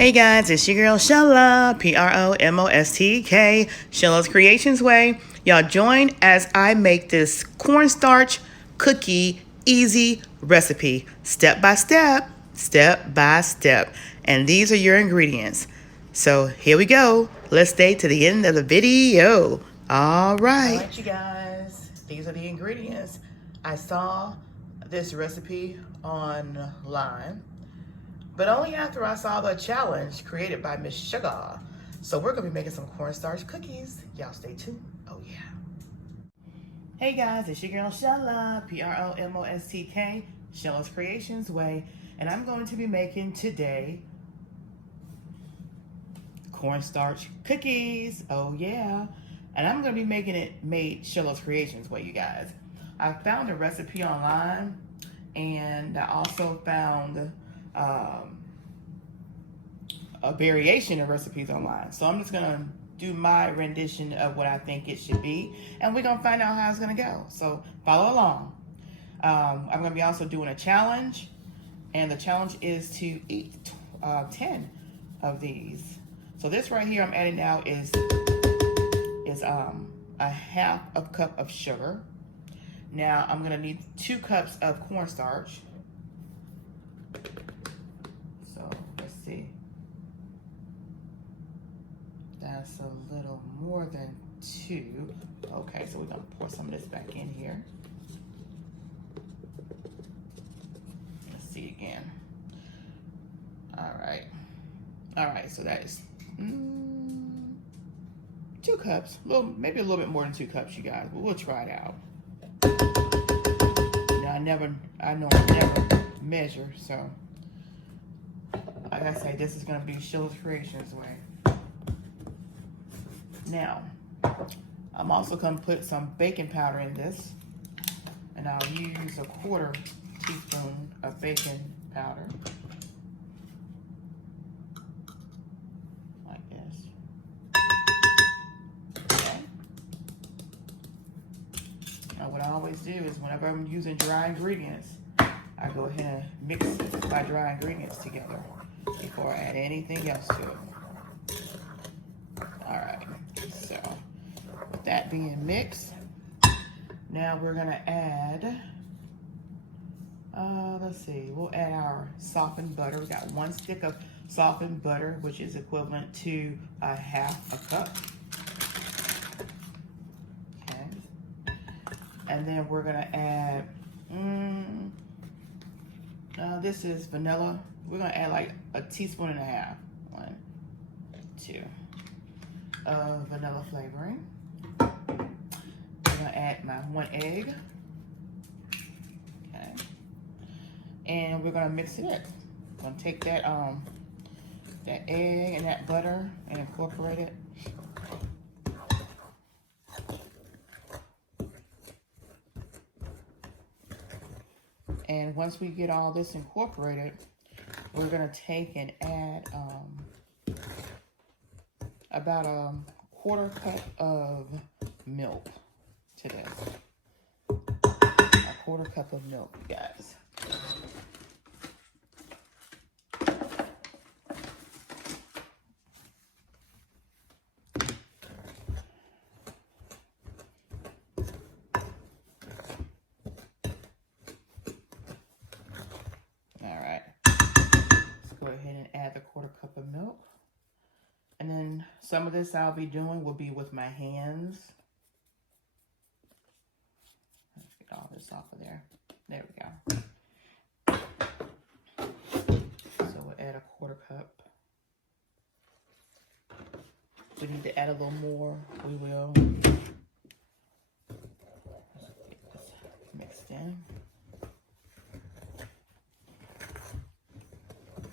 Hey guys, it's your girl Shella, PromoSTK, Shella's Creations Way. Y'all join as I make this cornstarch cookie easy recipe, step by step, step by step. And these are your ingredients. So here we go. Let's stay to the end of the video. All right, you guys, these are the ingredients. I saw this recipe online, but only after I saw the challenge created by Miss Sugar. So we're gonna be making some cornstarch cookies. Y'all stay tuned. Oh yeah. Hey guys, it's your girl Shella, PromoSTK, Shella's Creations Way, and I'm going to be making today cornstarch cookies. Oh yeah. And I'm gonna be making it made Shella's Creations Way, you guys. I found a recipe online, and I also found a variation of recipes online. So I'm just gonna do my rendition of what I think it should be, and we're gonna find out how it's gonna go. So follow along. I'm gonna be also doing a challenge, and the challenge is to eat 10 of these. So this right here I'm adding now is a half a cup of sugar. Now I'm gonna need 2 cups of cornstarch. So let's see. That's a little more than 2. Okay, so we're gonna pour some of this back in here. Let's see again. All right, so that is 2 cups. Maybe a little bit more than 2 cups, you guys, but we'll try it out. Now I know I never measure, so like I say, this is gonna be Shella's Creations Way. Now, I'm also gonna put some baking powder in this, and I'll use a 1/4 teaspoon of baking powder, like this. Okay. Now, what I always do is whenever I'm using dry ingredients, I go ahead and mix my dry ingredients together before I add anything else to it. All right, so with that being mixed, now we're gonna add, let's see, we'll add our softened butter. We got 1 stick of softened butter, which is equivalent to a half a cup. Okay, and then we're gonna add, this is vanilla. We're gonna add like a teaspoon and a half. 1, 2. Vanilla flavoring. I'm gonna add my 1 egg. Okay. And we're gonna mix it up. I'm gonna take that that egg and that butter and incorporate it. And once we get all this incorporated, we're gonna take and add about a 1/4 cup of milk to this. A 1/4 cup of milk, guys. All right. Let's go ahead and add the 1/4 cup of milk. And then some of this I'll be doing will be with my hands. Let's get all this off of there. There we go. So we'll add a 1/4 cup. If we need to add a little more, we will. Let's get this mixed in.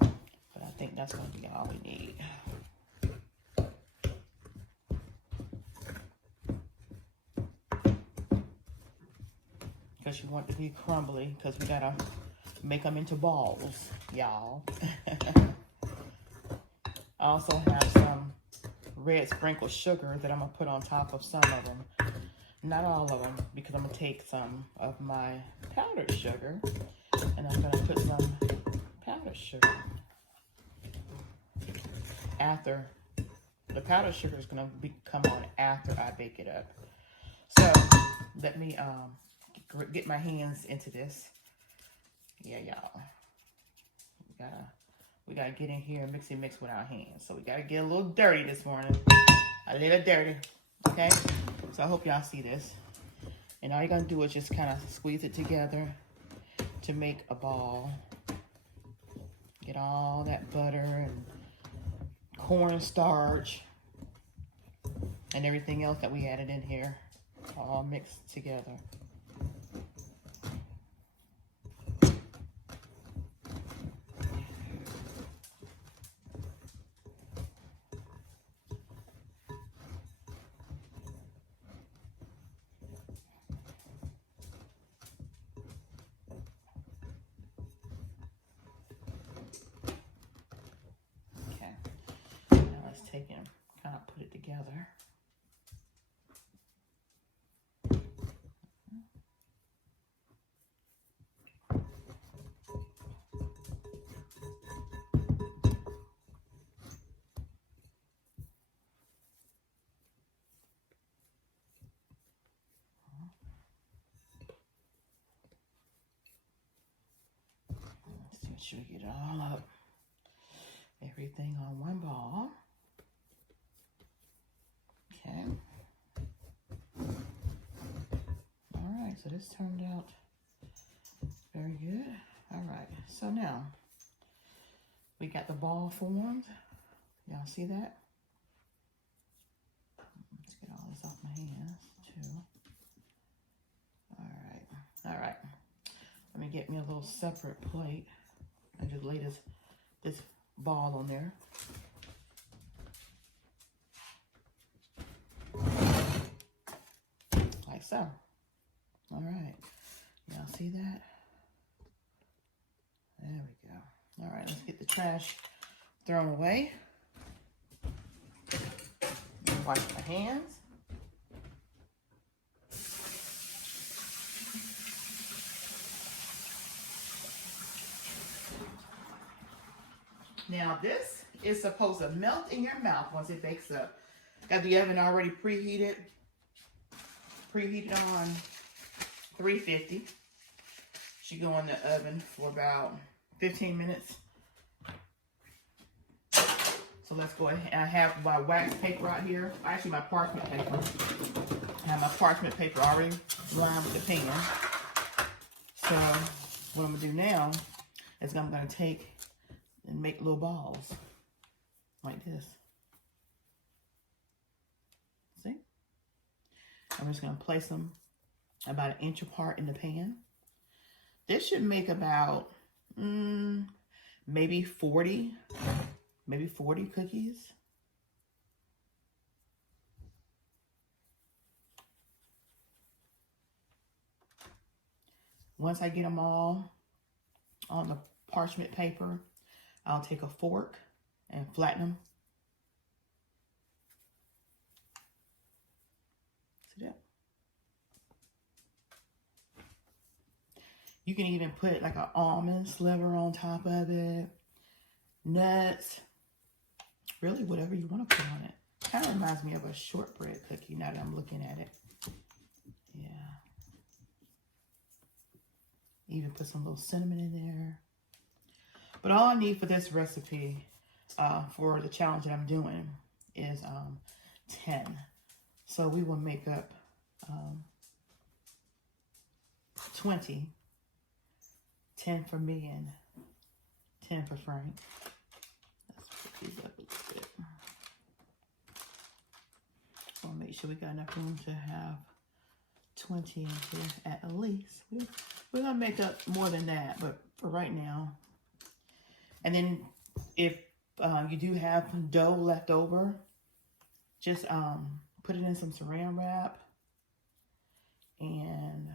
But I think that's going to be all we need. Because you want it to be crumbly, because we gotta make them into balls, y'all. I also have some red sprinkled sugar that I'm gonna put on top of some of them. Not all of them, because I'm gonna take some of my powdered sugar and I'm gonna put some powdered sugar. after. The powdered sugar is going to come on after I bake it up. So let me get my hands into this. Yeah, y'all. We gotta get in here and mix with our hands. So we gotta get a little dirty this morning. A little dirty. Okay? So I hope y'all see this. And all you're gonna do is just kind of squeeze it together to make a ball. Get all that butter and cornstarch and everything else that we added in here all mixed together. Take it and kind of put it together. Let's make sure we get it all up. Everything on one ball. Okay. All right, so this turned out very good. All right, so now we got the ball formed. Y'all see that? Let's get all this off my hands too. All right. Let me get me a little separate plate and just lay this ball on there. Like so. All right. Y'all see that? There we go. All right, let's get the trash thrown away. Wash my hands. Now this is supposed to melt in your mouth once it bakes up. Got the oven already preheated on 350. Should go in the oven for about 15 minutes. So let's go ahead. I have my wax paper out here. Actually, my parchment paper. I have my parchment paper already lined with the pan. So what I'm gonna do now is I'm gonna take and make little balls like this. See? I'm just gonna place them about 1 inch apart in the pan. This should make about maybe 40 cookies. Once I get them all on the parchment paper, I'll take a fork and flatten them. See that? You can even put like an almond sliver on top of it, nuts, really whatever you want to put on it. Kind of reminds me of a shortbread cookie now that I'm looking at it. Yeah. Even put some little cinnamon in there. But all I need for this recipe, for the challenge that I'm doing, is 10. So we will make up 20. 10 for me and 10 for Frank. Let's put these up a little bit. We'll make sure we got enough room to have 20 in here at least. We're gonna make up more than that, but for right now. And then if you do have dough left over, just put it in some saran wrap and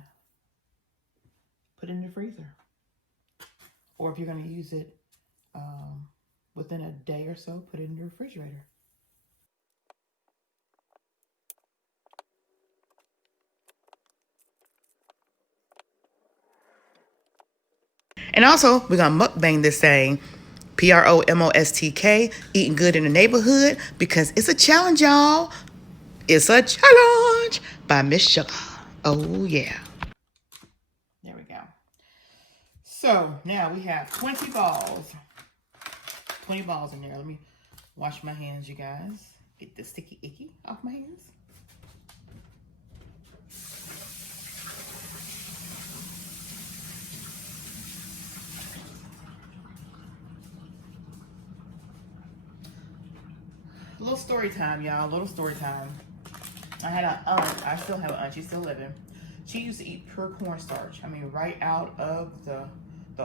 put it in the freezer. Or if you're going to use it within a day or so, put it in the refrigerator. And also, we're going to mukbang this thing. PromoSTK, eating good in the neighborhood, because it's a challenge, y'all. It's a challenge by Miss Sugar. Oh, yeah. There we go. So now we have 20 balls. 20 balls in there. Let me wash my hands, you guys. Get the sticky icky off my hands. A little story time, y'all. A little story time. I had an aunt. I still have an aunt. She's still living. She used to eat pure cornstarch. I mean, right out of the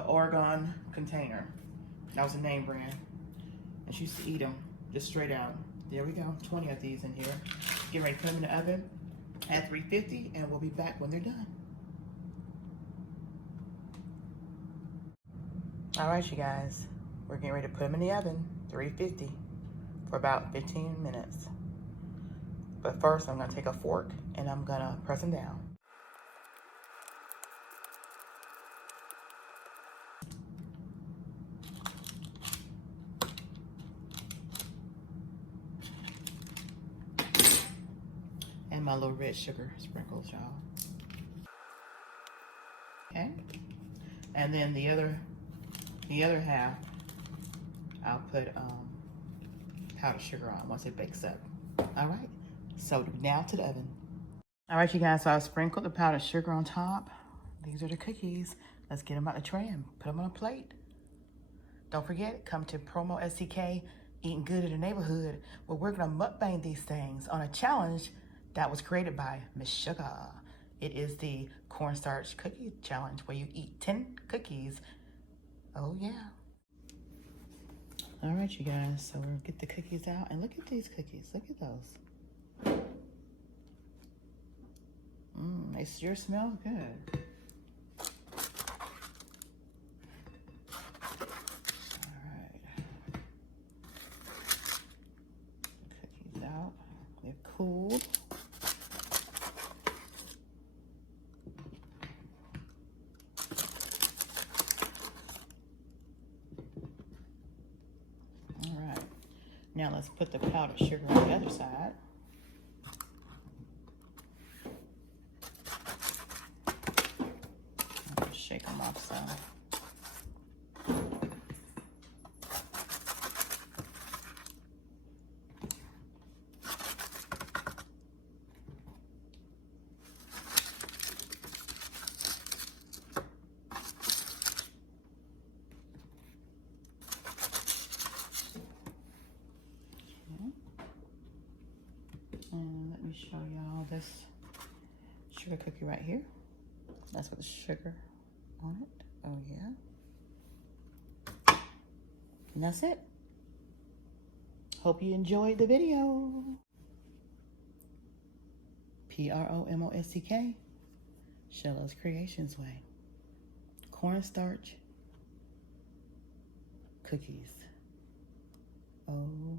Oregon container. That was a name brand. And she used to eat them just straight out. There we go. 20 of these in here. Get ready to put them in the oven at 350, and we'll be back when they're done. All right, you guys. We're getting ready to put them in the oven, 350, for about 15 minutes. But first, I'm gonna take a fork and I'm gonna press them down. And my little red sugar sprinkles, y'all. Okay. And then the other half, I'll put powdered sugar on once it bakes up. All right. So now to the oven. All right, you guys, so I sprinkled the powdered sugar on top. These are the cookies. Let's get them out the tray and put them on a plate. Don't forget, come to PromoSTK, eating good in the neighborhood. We're gonna mukbang these things on a challenge that was created by Miss Sugar. It is the Cornstarch Cookie Challenge, where you eat 10 cookies. Oh yeah. All right, you guys, so we'll get the cookies out, and look at these cookies. Look at those. They sure smell good. All right. Cookies out. They're cooled. All right. Now let's put the powdered sugar on the other side. Shake them off some. And let me show y'all this sugar cookie right here. That's with the sugar on it. Oh yeah. And that's it. Hope you enjoyed the video. PromoSTK, Shella's Creations Way. Cornstarch cookies. Oh